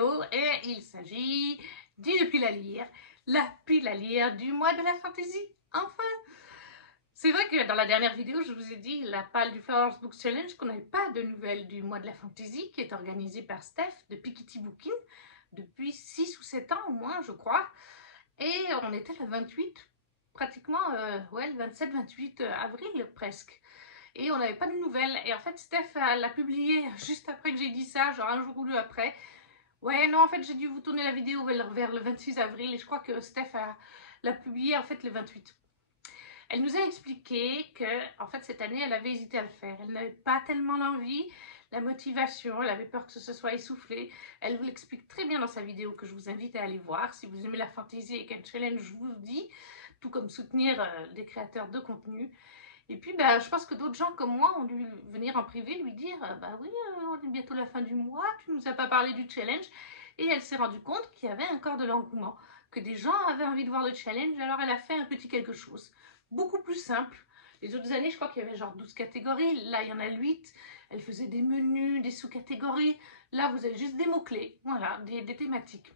vidéo et il s'agit d'une pile à lire, la pile à lire du mois de la fantaisie, enfin. C'est vrai que dans la dernière vidéo, je vous ai dit, la palle du Flowers Book Challenge, qu'on n'avait pas de nouvelles du mois de la fantaisie qui est organisé par Steph de Piketty Booking depuis 6 ou 7 ans au moins, je crois. Et on était le 28, pratiquement, ouais, le 27-28 avril presque. Et on n'avait pas de nouvelles. Et en fait, Steph l'a publié juste après que j'ai dit ça, genre un jour ou deux après. Ouais, non, en fait, j'ai dû vous tourner la vidéo vers le 26 avril et je crois que Steph l'a publié en fait le 28. Elle nous a expliqué que, en fait, cette année, elle avait hésité à le faire. Elle n'avait pas tellement l'envie, la motivation, elle avait peur que ce soit essoufflé. Elle vous l'explique très bien dans sa vidéo que je vous invite à aller voir. Si vous aimez la fantaisie et qu'un challenge, je vous le dis, tout comme soutenir des créateurs de contenu. Et puis, bah, je pense que d'autres gens comme moi ont dû venir en privé lui dire bah oui, on est bientôt la fin du mois, tu nous as pas parlé du challenge. Et elle s'est rendue compte qu'il y avait encore de l'engouement, que des gens avaient envie de voir le challenge, alors elle a fait un petit quelque chose. Beaucoup plus simple. Les autres années, je crois qu'il y avait genre 12 catégories, là il y en a 8. Elle faisait des menus, des sous-catégories. Là, vous avez juste des mots-clés, voilà, des thématiques.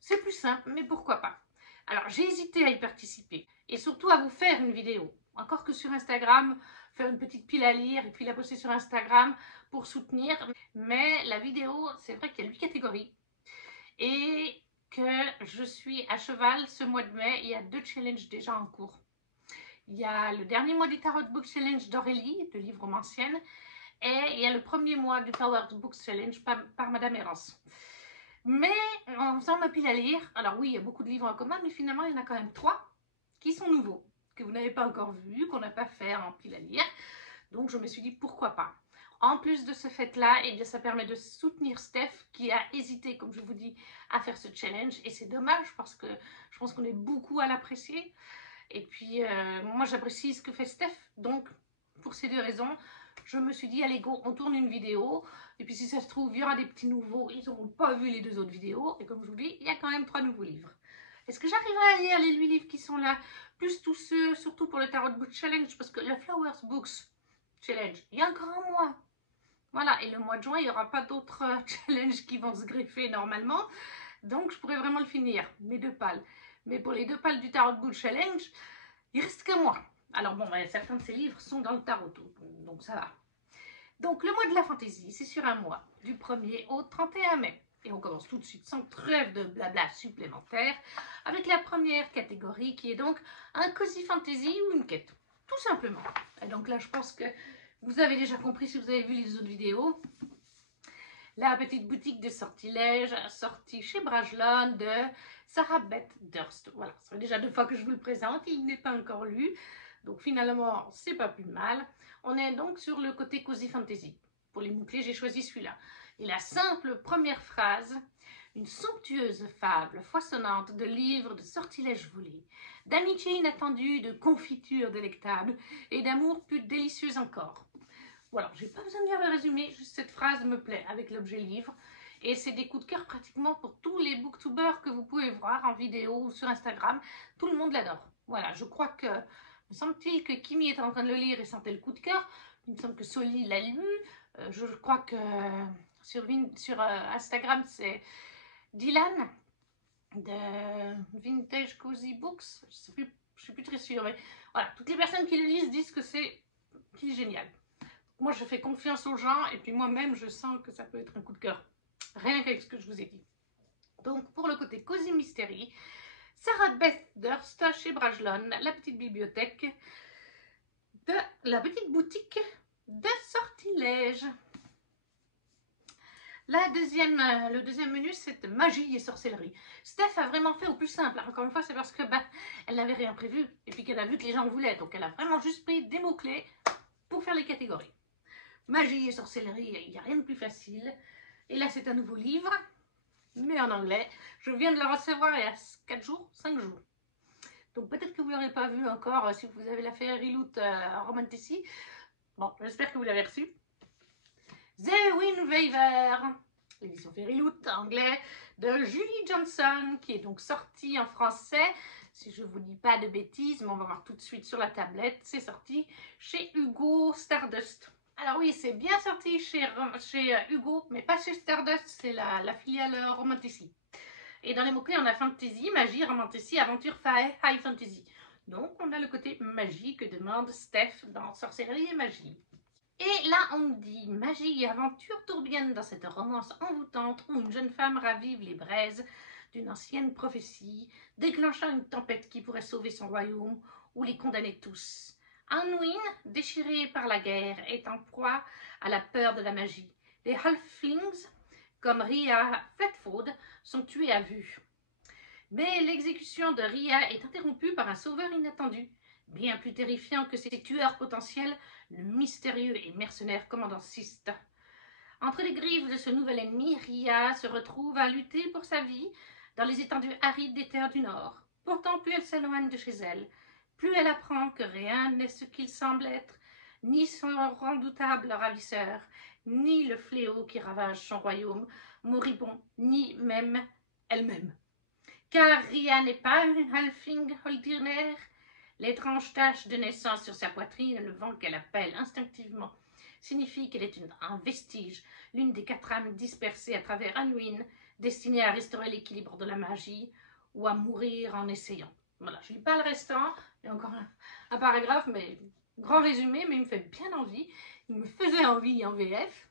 C'est plus simple, mais pourquoi pas. Alors, j'ai hésité à y participer et surtout à vous faire une vidéo. Encore que sur Instagram, faire une petite pile à lire et puis la poster sur Instagram pour soutenir. Mais la vidéo, c'est vrai qu'il y a 8 catégories et que je suis à cheval ce mois de mai. Il y a 2 challenges déjà en cours. Il y a le dernier mois du Tarot Book Challenge d'Aurélie, de livre romancienne, et il y a le premier mois du Flowers Book Challenge par Madame Errance. Mais en faisant ma pile à lire, alors oui, il y a beaucoup de livres en commun, mais finalement, il y en a quand même 3 qui sont nouveaux, que vous n'avez pas encore vus, qu'on n'a pas fait en pile à lire. Donc, je me suis dit, pourquoi pas. En plus de ce fait-là, eh bien, ça permet de soutenir Steph, qui a hésité, comme je vous dis, à faire ce challenge. Et c'est dommage, parce que je pense qu'on est beaucoup à l'apprécier. Et puis, moi, j'apprécie ce que fait Steph. Donc, pour ces 2 raisons, je me suis dit, allez, go, on tourne une vidéo. Et puis, si ça se trouve, il y aura des petits nouveaux. Ils n'auront pas vu les 2 autres vidéos. Et comme je vous dis, il y a quand même 3 nouveaux livres. Est-ce que j'arriverai à lire les 8 livres qui sont là? Plus tous ceux, surtout pour le Tarot Book Challenge. Parce que le Flowers Books Challenge, il y a encore un mois. Voilà, et le mois de juin, il n'y aura pas d'autres challenges qui vont se greffer normalement. Donc, je pourrais vraiment le finir, mes 2 pales. Mais pour les 2 pales du Tarot Book Challenge, il reste que moi. Alors bon, certains de ces livres sont dans le tarot, donc ça va. Donc le mois de la fantaisie, c'est sur un mois, du 1er au 31 mai. Et on commence tout de suite sans trêve de blabla supplémentaire, avec la première catégorie qui est donc un cozy fantasy ou une quête, tout simplement. Et donc là, je pense que vous avez déjà compris si vous avez vu les autres vidéos. La petite boutique de sortilèges, sortie chez Brajlon de Sarah Beth Durst. Voilà, ça fait déjà 2 fois que je vous le présente, il n'est pas encore lu. Donc finalement, c'est pas plus mal. On est donc sur le côté cozy fantasy. Pour les mots-clés, j'ai choisi celui-là. Et la simple première phrase, une somptueuse fable foisonnante de livres de sortilèges volés, d'amitié inattendue, de confitures délectables et d'amour plus délicieux encore. Voilà, j'ai pas besoin de lire le résumé, juste cette phrase me plaît avec l'objet livre. Et c'est des coups de cœur pratiquement pour tous les booktubers que vous pouvez voir en vidéo ou sur Instagram. Tout le monde l'adore. Voilà, je crois que, me semble-t-il que Kimi est en train de le lire et sentait le coup de cœur. Il me semble que Soli l'a lu. Je crois que sur Instagram, c'est Dylan de Vintage Cozy Books. Je ne suis plus très sûre, mais voilà, toutes les personnes qui le lisent disent que c'est génial. Moi, je fais confiance aux gens et puis moi-même, je sens que ça peut être un coup de cœur. Rien qu'avec ce que je vous ai dit. Donc, pour le côté Cozy Mystery, Sarah Beth Durst chez Brajlon, la petite bibliothèque de la petite boutique de sortilèges. Le deuxième menu, c'est magie et sorcellerie. Steph a vraiment fait au plus simple. Encore une fois, c'est parce que elle n'avait rien prévu et puis qu'elle a vu que les gens voulaient. Donc, elle a vraiment juste pris des mots-clés pour faire les catégories. Magie et sorcellerie, il n'y a rien de plus facile. Et là, c'est un nouveau livre, mais en anglais. Je viens de le recevoir il y a 4 jours, 5 jours. Donc peut-être que vous ne l'aurez pas vu encore si vous avez la Fairy Loot Romantasy. Bon, j'espère que vous l'avez reçu. The Wind Waver, l'édition Fairy Loot anglais de Julie Johnson, qui est donc sortie en français. Si je ne vous dis pas de bêtises, mais on va voir tout de suite sur la tablette. C'est sorti chez Hugo Stardust. Alors oui, c'est bien sorti chez Hugo, mais pas chez Stardust, c'est la filiale Romantici. Et dans les mots-clés, on a fantasy, magie, romantici, aventure, high fantasy. Donc on a le côté magie que demande Steph dans Sorcellerie et magie. Et là, on dit magie et aventure tourbillonnent dans cette romance envoûtante où une jeune femme ravive les braises d'une ancienne prophétie, déclenchant une tempête qui pourrait sauver son royaume ou les condamner tous. Anduin, déchiré par la guerre, est en proie à la peur de la magie. Les halflings, comme Ria Flatford, sont tués à vue. Mais l'exécution de Ria est interrompue par un sauveur inattendu. Bien plus terrifiant que ses tueurs potentiels, le mystérieux et mercenaire commandant Sista. Entre les griffes de ce nouvel ennemi, Ria se retrouve à lutter pour sa vie dans les étendues arides des terres du Nord. Pourtant, plus elle s'éloigne de chez elle, plus elle apprend que rien n'est ce qu'il semble être, ni son redoutable ravisseur, ni le fléau qui ravage son royaume moribond, ni même elle-même. Car Ria n'est pas une halfling ordinaire. L'étrange tache de naissance sur sa poitrine, le vent qu'elle appelle instinctivement, signifie qu'elle est un vestige, l'une des 4 âmes dispersées à travers Anduin, destinées à restaurer l'équilibre de la magie ou à mourir en essayant. Voilà, je ne lis pas le restant, il y a encore un paragraphe, mais grand résumé, mais il me fait bien envie. Il me faisait envie en VF.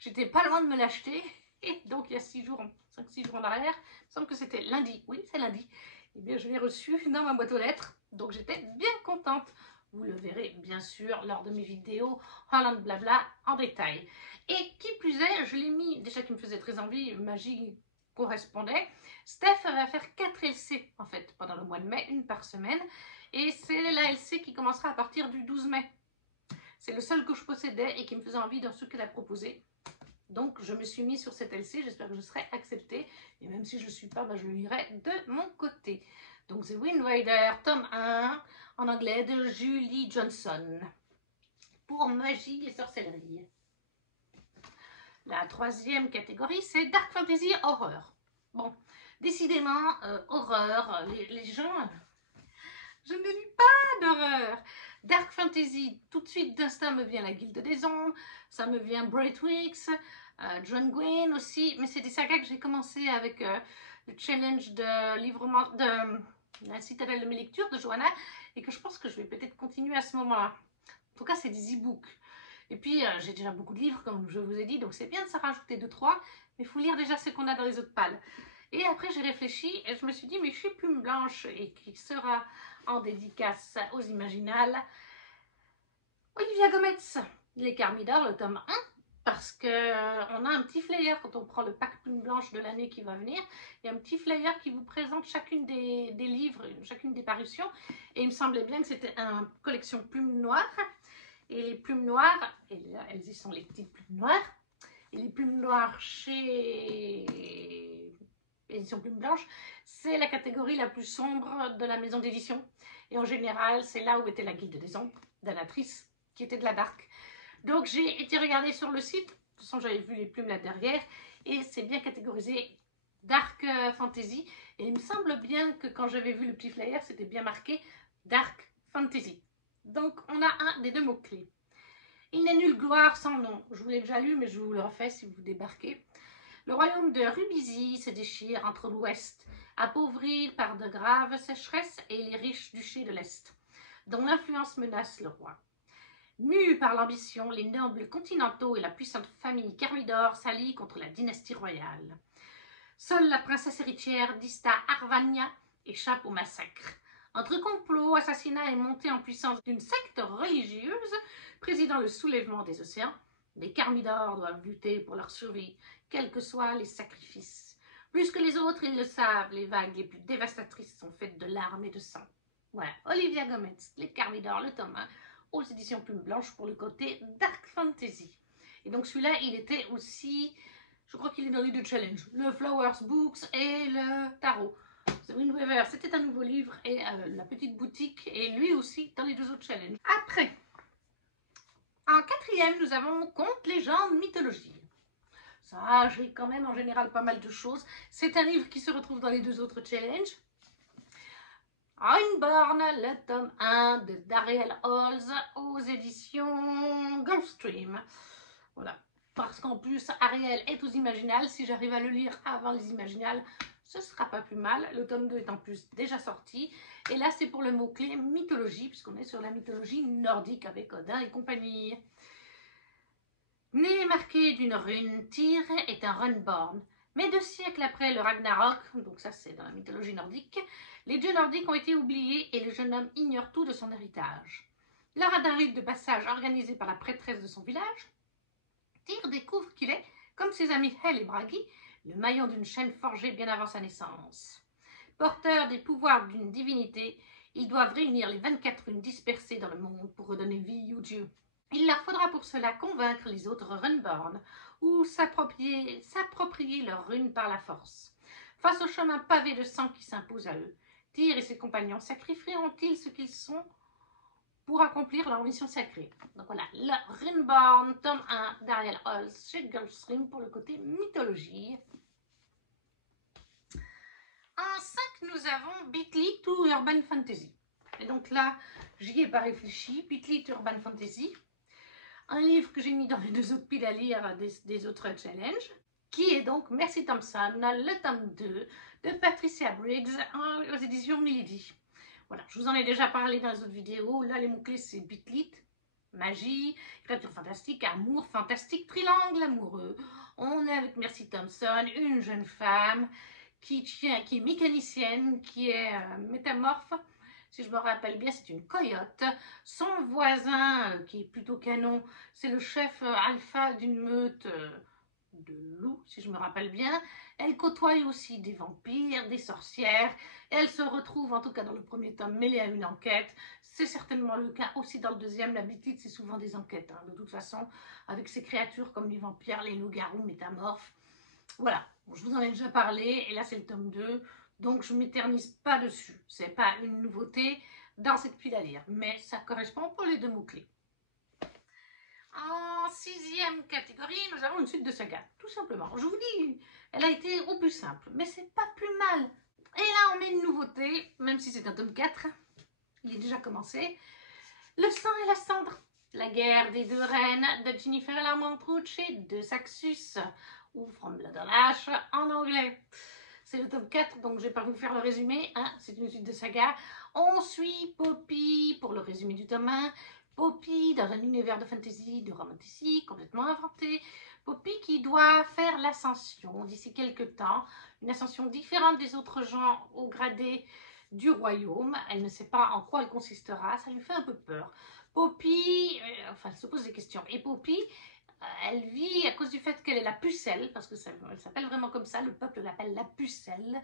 J'étais pas loin de me l'acheter, et donc il y a 5-6 jours en arrière, il me semble que c'était lundi, oui c'est lundi, et bien je l'ai reçu dans ma boîte aux lettres, donc j'étais bien contente. Vous le verrez bien sûr lors de mes vidéos Holland Blabla en détail. Et qui plus est, je l'ai mis, déjà qui me faisait très envie, magie correspondait. Steph va faire 4 LC en fait pendant le mois de mai, une par semaine, et c'est la LC qui commencera à partir du 12 mai. C'est le seul que je possédais et qui me faisait envie dans ce qu'elle a proposé. Donc, je me suis mis sur cette LC, j'espère que je serai acceptée. Et même si je ne suis pas, je le lirai de mon côté. Donc, The Wind Rider, tome 1, en anglais, de Julie Johnson. Pour magie et sorcellerie. La 3e catégorie, c'est Dark Fantasy Horreur. Bon, décidément, horreur, les gens... Je ne lis pas d'horreur. Dark Fantasy, tout de suite d'instinct me vient la Guilde des Ombres, ça me vient Braithwaite, John Gwynne aussi, mais c'est des sagas que j'ai commencé avec le challenge de livrement de la citadelle de mes lectures de Johanna et que je pense que je vais peut-être continuer à ce moment-là. En tout cas, c'est des e-books. Et puis, j'ai déjà beaucoup de livres, comme je vous ai dit, donc c'est bien de s'en rajouter 2-3, mais il faut lire déjà ce qu'on a dans les autres pales. Et après, j'ai réfléchi et je me suis dit, mais chez Plume Blanche, et qui sera en dédicace aux Imaginales, Olivia Gometz, Les Carmidor, le tome 1, parce qu'on a un petit flyer quand on prend le pack Plume Blanche de l'année qui va venir. Il y a un petit flyer qui vous présente chacune des livres, chacune des parutions. Et il me semblait bien que c'était une collection Plume Noire. Et les plumes noires, et là, elles y sont les petites plumes noires. Et les plumes noires chez Édition Plume Blanche, c'est la catégorie la plus sombre de la maison d'édition. Et en général, c'est là où était la Guilde des Ombres, d'Anatrice, qui était de la dark. Donc j'ai été regarder sur le site, de toute façon j'avais vu les plumes là derrière, et c'est bien catégorisé dark fantasy. Et il me semble bien que quand j'avais vu le petit flyer, c'était bien marqué dark fantasy. Donc on a un des 2 mots-clés. Il n'est nulle gloire sans nom. Je vous l'ai déjà lu, mais je vous le refais si vous débarquez. Le royaume de Rubizie se déchire entre l'ouest, appauvri par de graves sécheresses, et les riches duchés de l'Est, dont l'influence menace le roi. Mus par l'ambition, les nobles continentaux et la puissante famille Carmidor s'allient contre la dynastie royale. Seule la princesse héritière d'Ista Arvania échappe au massacre. Entre complot, assassinat et montée en puissance d'une secte religieuse présidant le soulèvement des océans, les Carmidor doivent lutter pour leur survie, quels que soient les sacrifices. Plus que les autres, ils le savent, les vagues les plus dévastatrices sont faites de larmes et de sang. Voilà, Olivia Gometz, Les Carmidor, le tome 1, aux éditions Plume Blanche pour le côté Dark Fantasy. Et donc celui-là, il était aussi, je crois qu'il est dans les 2 challenges, le Flowers Books et le Tarot. The Wind Weaver, c'était un nouveau livre, et la petite boutique, et lui aussi dans les 2 autres challenges. Après, en 4e, nous avons Contes, légendes, mythologie. Ça, j'ai quand même en général pas mal de choses. C'est un livre qui se retrouve dans les 2 autres challenges. Ironborn, le tome 1 de Dariel Halls aux éditions Gulfstream. Voilà. Parce qu'en plus, Ariel est aux Imaginales. Si j'arrive à le lire avant les Imaginales, ce sera pas plus mal. Le tome 2 est en plus déjà sorti. Et là, c'est pour le mot-clé mythologie, puisqu'on est sur la mythologie nordique avec Odin et compagnie. Né marqué d'une rune, Tyr est un Runborn. Mais 2 siècles après le Ragnarok, donc ça c'est dans la mythologie nordique, les dieux nordiques ont été oubliés et le jeune homme ignore tout de son héritage. Lors d'un rite de passage organisé par la prêtresse de son village, Tyr découvre qu'il est, comme ses amis Hel et Bragi, le maillon d'une chaîne forgée bien avant sa naissance. Porteur des pouvoirs d'une divinité, ils doivent réunir les 24 runes dispersées dans le monde pour redonner vie aux dieux. Il leur faudra pour cela convaincre les autres Runborn ou s'approprier leurs runes par la force. Face au chemin pavé de sang qui s'impose à eux, Tyr et ses compagnons sacrifieront-ils ce qu'ils sont pour accomplir leur mission sacrée? Donc voilà, le Runborn, tome 1 d'Ariel Halls chez Gulfstream pour le côté mythologie. En 5, nous avons Bitly to Urban Fantasy. Et donc là, j'y ai pas réfléchi. Bitly to Urban Fantasy. Un livre que j'ai mis dans les 2 autres piles à lire des autres challenges, qui est donc Mercy Thompson, le tome 2 de Patricia Briggs aux éditions Milady. Voilà, je vous en ai déjà parlé dans les autres vidéos. Là, les mots-clés, c'est Bitlit, magie, créature fantastique, amour fantastique, triangle amoureux. On est avec Mercy Thompson, une jeune femme qui est mécanicienne, qui est métamorphe. Si je me rappelle bien, c'est une coyote. Son voisin, qui est plutôt canon, c'est le chef alpha d'une meute de loups, si je me rappelle bien. Elle côtoie aussi des vampires, des sorcières. Elle se retrouve, en tout cas dans le premier tome, mêlée à une enquête. C'est certainement le cas aussi dans le deuxième. La Bitlit, c'est souvent des enquêtes, hein, de toute façon, avec ces créatures comme les vampires, les loups-garous métamorphes. Voilà, bon, je vous en ai déjà parlé, et là c'est le tome 2. Donc je ne m'éternise pas dessus. Ce n'est pas une nouveauté dans cette pile à lire, mais ça correspond pour les 2 mots-clés. En 6e catégorie, nous avons une suite de sagas, tout simplement. Je vous dis, elle a été au plus simple, mais c'est pas plus mal. Et là, on met une nouveauté, même si c'est un tome 4. Il est déjà commencé. Le sang et la cendre. La guerre des 2 reines de Jennifer Larmont-Crouch de Saxus, ou From Blood and Ash en anglais. C'est le tome 4, donc je ne vais pas vous faire le résumé, hein, c'est une suite de saga. On suit Poppy pour le résumé du tome 1. Poppy dans un univers de fantasy, de romantasy complètement inventé. Poppy qui doit faire l'ascension d'ici quelques temps, une ascension différente des autres gens au gradé du royaume. Elle ne sait pas en quoi elle consistera, ça lui fait un peu peur. Poppy, elle se pose des questions. Et Poppy, elle vit à cause du fait qu'elle est la pucelle, parce que elle s'appelle vraiment comme ça, le peuple l'appelle la pucelle.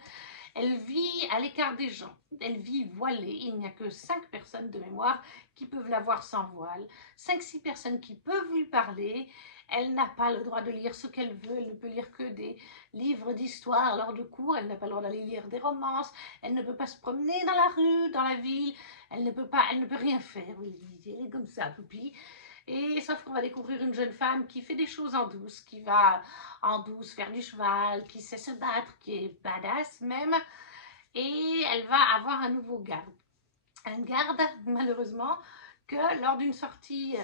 Elle vit à l'écart des gens, elle vit voilée, il n'y a que 5 personnes de mémoire qui peuvent la voir sans voile, 5-6 personnes qui peuvent lui parler. Elle n'a pas le droit de lire ce qu'elle veut, elle ne peut lire que des livres d'histoire lors de cours, elle n'a pas le droit d'aller lire des romances, elle ne peut pas se promener dans la rue, dans la ville, elle ne peut rien faire, elle est comme ça, Poppy. Et sauf qu'on va découvrir une jeune femme qui fait des choses en douce, qui va en douce faire du cheval, qui sait se battre, qui est badass même. Et elle va avoir un nouveau garde. Un garde, malheureusement, que lors d'une sortie,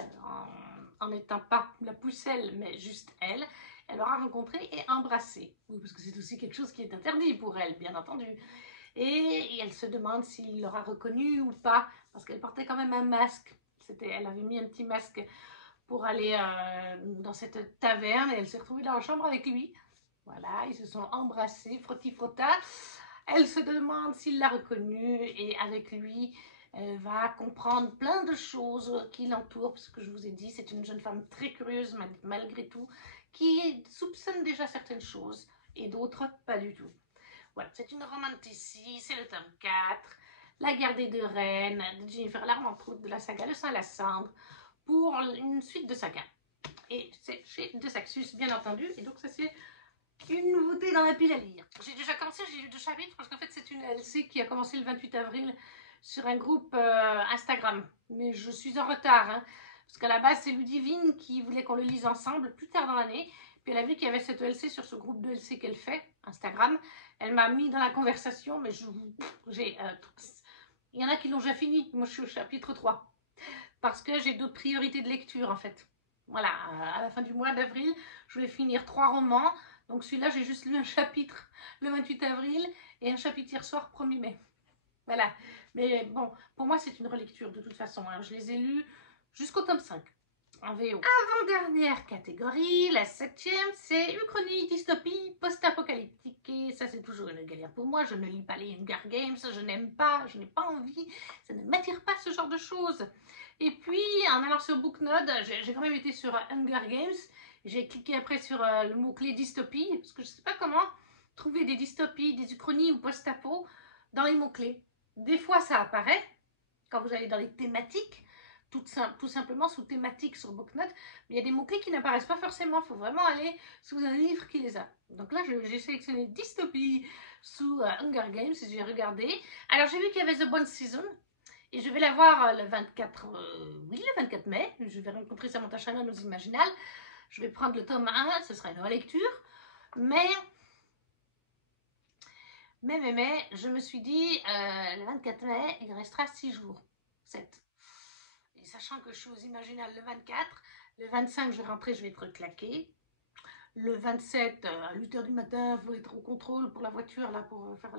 en n'étant pas la pucelle, mais juste elle, elle aura rencontré et embrassé. Oui, parce que c'est aussi quelque chose qui est interdit pour elle, bien entendu. Et elle se demande s'il l'aura reconnu ou pas, parce qu'elle portait quand même un masque. Elle avait mis un petit masque pour aller dans cette taverne et elle s'est retrouvée dans la chambre avec lui. Voilà, ils se sont embrassés, frotti-frotta. Elle se demande s'il l'a reconnu et avec lui, elle va comprendre plein de choses qui l'entourent, parce que je vous ai dit, c'est une jeune femme très curieuse malgré tout, qui soupçonne déjà certaines choses et d'autres pas du tout. Voilà, c'est une romanticie, c'est le tome 4. La guerre des 2 reines de Jennifer Larmont-Crouch de la saga Le sang et la cendre pour une suite de saga. Et c'est chez De Saxus, bien entendu. Et donc ça c'est une nouveauté dans la pile à lire. J'ai déjà commencé, j'ai lu 2 chapitres parce qu'en fait c'est une LC qui a commencé le 28 avril sur un groupe Instagram. Mais je suis en retard, hein, parce qu'à la base c'est Ludivine qui voulait qu'on le lise ensemble plus tard dans l'année. Puis elle a vu qu'il y avait cette LC sur ce groupe de LC qu'elle fait, Instagram. Elle m'a mis dans la conversation, mais j'ai Il y en a qui l'ont déjà fini. Moi, je suis au chapitre 3. Parce que j'ai d'autres priorités de lecture, en fait. Voilà, à la fin du mois d'avril, je vais finir 3 romans. Donc celui-là, j'ai juste lu un chapitre le 28 avril et un chapitre hier soir, 1er mai. Voilà. Mais bon, pour moi, c'est une relecture de toute façon. Hein. Je les ai lus jusqu'au tome 5 en VO. Avant-dernière catégorie, la 7e, c'est Uchronie, dystopie, post-apocalyptique. Et ça, c'est toujours une galère pour moi. Je ne lis pas les Hunger Games, je n'aime pas, je n'ai pas envie. Ça ne m'attire pas ce genre de choses. Et puis, en allant sur Booknode, j'ai quand même été sur Hunger Games. J'ai cliqué après sur le mot-clé dystopie, parce que je ne sais pas comment trouver des dystopies, des uchronies ou post-apo dans les mots-clés. Des fois, ça apparaît quand vous allez dans les thématiques, tout simplement sous thématique sur Booknode, mais il y a des mots-clés qui n'apparaissent pas forcément. Il faut vraiment aller sous un livre qui les a. Donc là, j'ai sélectionné dystopie sous Hunger Games et j'ai regardé. Alors, j'ai vu qu'il y avait The Bone Season. Et je vais la voir le 24, oui, le 24 mai. Je vais rencontrer Samantha Shannon aux Imaginales. Je vais prendre le tome 1, ce sera une relecture. Mais, je me suis dit, le 24 mai, il restera 6 jours. 7. Et sachant que je suis aux Imaginales le 24, le 25, je vais rentrer, je vais être claquée. Le 27, à 8 h du matin, il faut être au contrôle pour la voiture, là, pour faire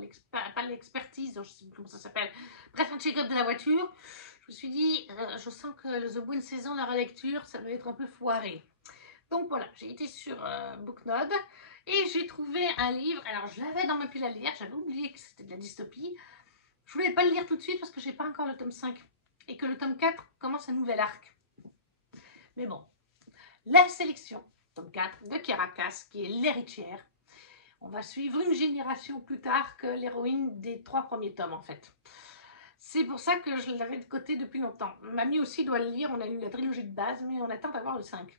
pas l'expertise, je ne sais plus comment ça s'appelle. Bref, un check-up de la voiture. Je me suis dit, je sens que The Boone Saison, la relecture, ça va être un peu foiré. Donc voilà, j'ai été sur Booknode et j'ai trouvé un livre. Alors, je l'avais dans ma pile à lire, j'avais oublié que c'était de la dystopie. Je voulais pas le lire tout de suite parce que j'ai pas encore le tome 5 et que le tome 4 commence un nouvel arc. Mais bon, la sélection, tome 4 de Caracas, qui est l'héritière. On va suivre une génération plus tard que l'héroïne des 3 premiers tomes en fait. C'est pour ça que je l'avais de côté depuis longtemps. Mamie aussi doit le lire, on a lu la trilogie de base, mais on attend d'avoir le 5.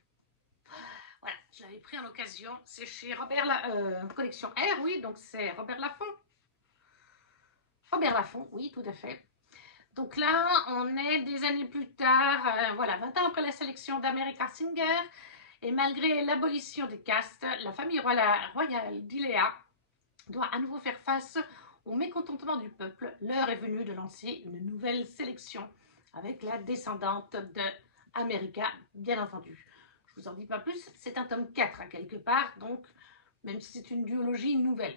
Voilà, je l'avais pris en occasion. C'est chez Robert Collection R, oui, donc c'est Robert Laffont. Robert Laffont, oui, tout à fait. Donc là, on est des années plus tard, voilà, 20 ans après la sélection d'America Singer, et malgré l'abolition des castes, la famille royale d'Iléa doit à nouveau faire face au mécontentement du peuple. L'heure est venue de lancer une nouvelle sélection avec la descendante de America, bien entendu. Je vous en dis pas plus, c'est un tome 4 à quelque part, donc même si c'est une duologie nouvelle.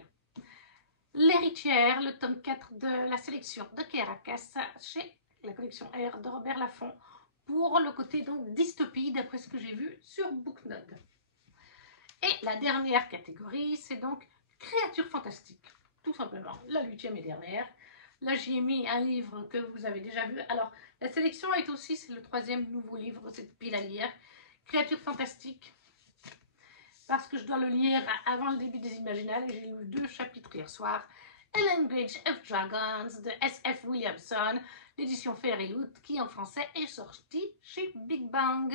L'héritière, le tome 4 de la sélection de Caracas chez la collection R de Robert Laffont pour le côté donc dystopie d'après ce que j'ai vu sur Booknode. Et la dernière catégorie, c'est donc créatures fantastiques, tout simplement, la 8e et dernière. Là, j'y ai mis un livre que vous avez déjà vu. Alors, la sélection est aussi, c'est le 3e nouveau livre de cette pile à lire, Créatures fantastiques, parce que je dois le lire avant le début des Imaginales et j'ai lu 2 chapitres hier soir. A Language of Dragons de S.F. Williamson, l'édition Fairyloot, qui en français est sortie chez Big Bang.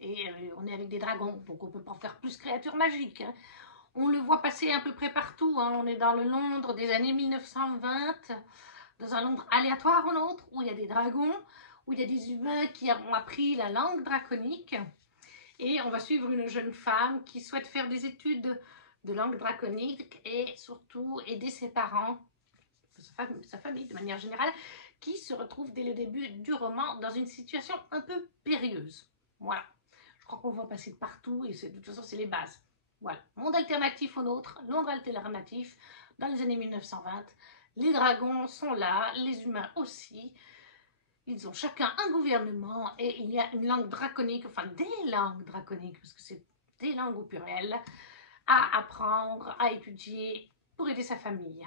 Et on est avec des dragons, donc on ne peut pas faire plus créatures magiques. Hein. On le voit passer à peu près partout. Hein. On est dans le Londres des années 1920, dans un Londres aléatoire ou un autre, où il y a des dragons, où il y a des humains qui ont appris la langue draconique. Et on va suivre une jeune femme qui souhaite faire des études de langue draconique et surtout aider ses parents, sa famille de manière générale, qui se retrouve dès le début du roman dans une situation un peu périlleuse. Voilà. Je crois qu'on va passer de partout et de toute façon, c'est les bases. Voilà. Monde alternatif au nôtre, Londres alternatif, dans les années 1920. Les dragons sont là, les humains aussi. Ils ont chacun un gouvernement et il y a une langue draconique, enfin des langues draconiques, parce que c'est des langues au pluriel, à apprendre, à étudier pour aider sa famille.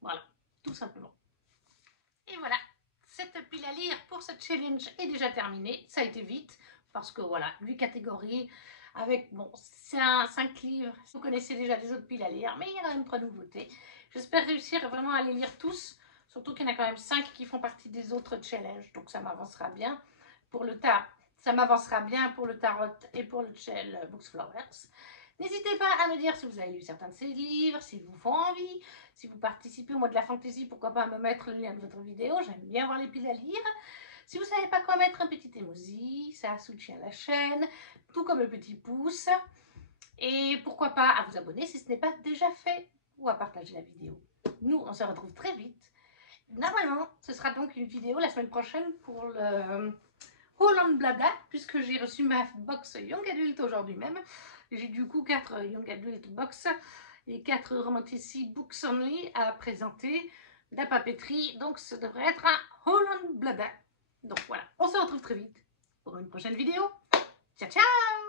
Voilà, tout simplement. Et voilà, cette pile à lire pour ce challenge est déjà terminée. Ça a été vite, parce que voilà, 8 catégories, avec, bon, 5 livres. Vous connaissez déjà les autres piles à lire, mais il y a quand même 3 nouveautés. J'espère réussir vraiment à les lire tous. Surtout qu'il y en a quand même 5 qui font partie des autres challenges. Donc ça m'avancera bien pour le tarot. Ça m'avancera bien pour le tarot et pour le challenge Books Flowers. N'hésitez pas à me dire si vous avez lu certains de ces livres, s'ils vous font envie, si vous participez au mois de la fantaisie, pourquoi pas me mettre le lien de votre vidéo. J'aime bien voir les piles à lire. Si vous ne savez pas quoi mettre, un petit emoji, ça soutient la chaîne, tout comme le petit pouce. Et pourquoi pas à vous abonner si ce n'est pas déjà fait ou à partager la vidéo. Nous, on se retrouve très vite. normalement, ce sera donc une vidéo la semaine prochaine pour le Haul and Blabla, puisque j'ai reçu ma box Young Adult aujourd'hui même. J'ai du coup 4 Young Adult box et 4 Romantici Books Only à présenter, de la papeterie, donc ça devrait être un Haul and Blabla. Donc voilà, on se retrouve très vite pour une prochaine vidéo. Ciao ciao!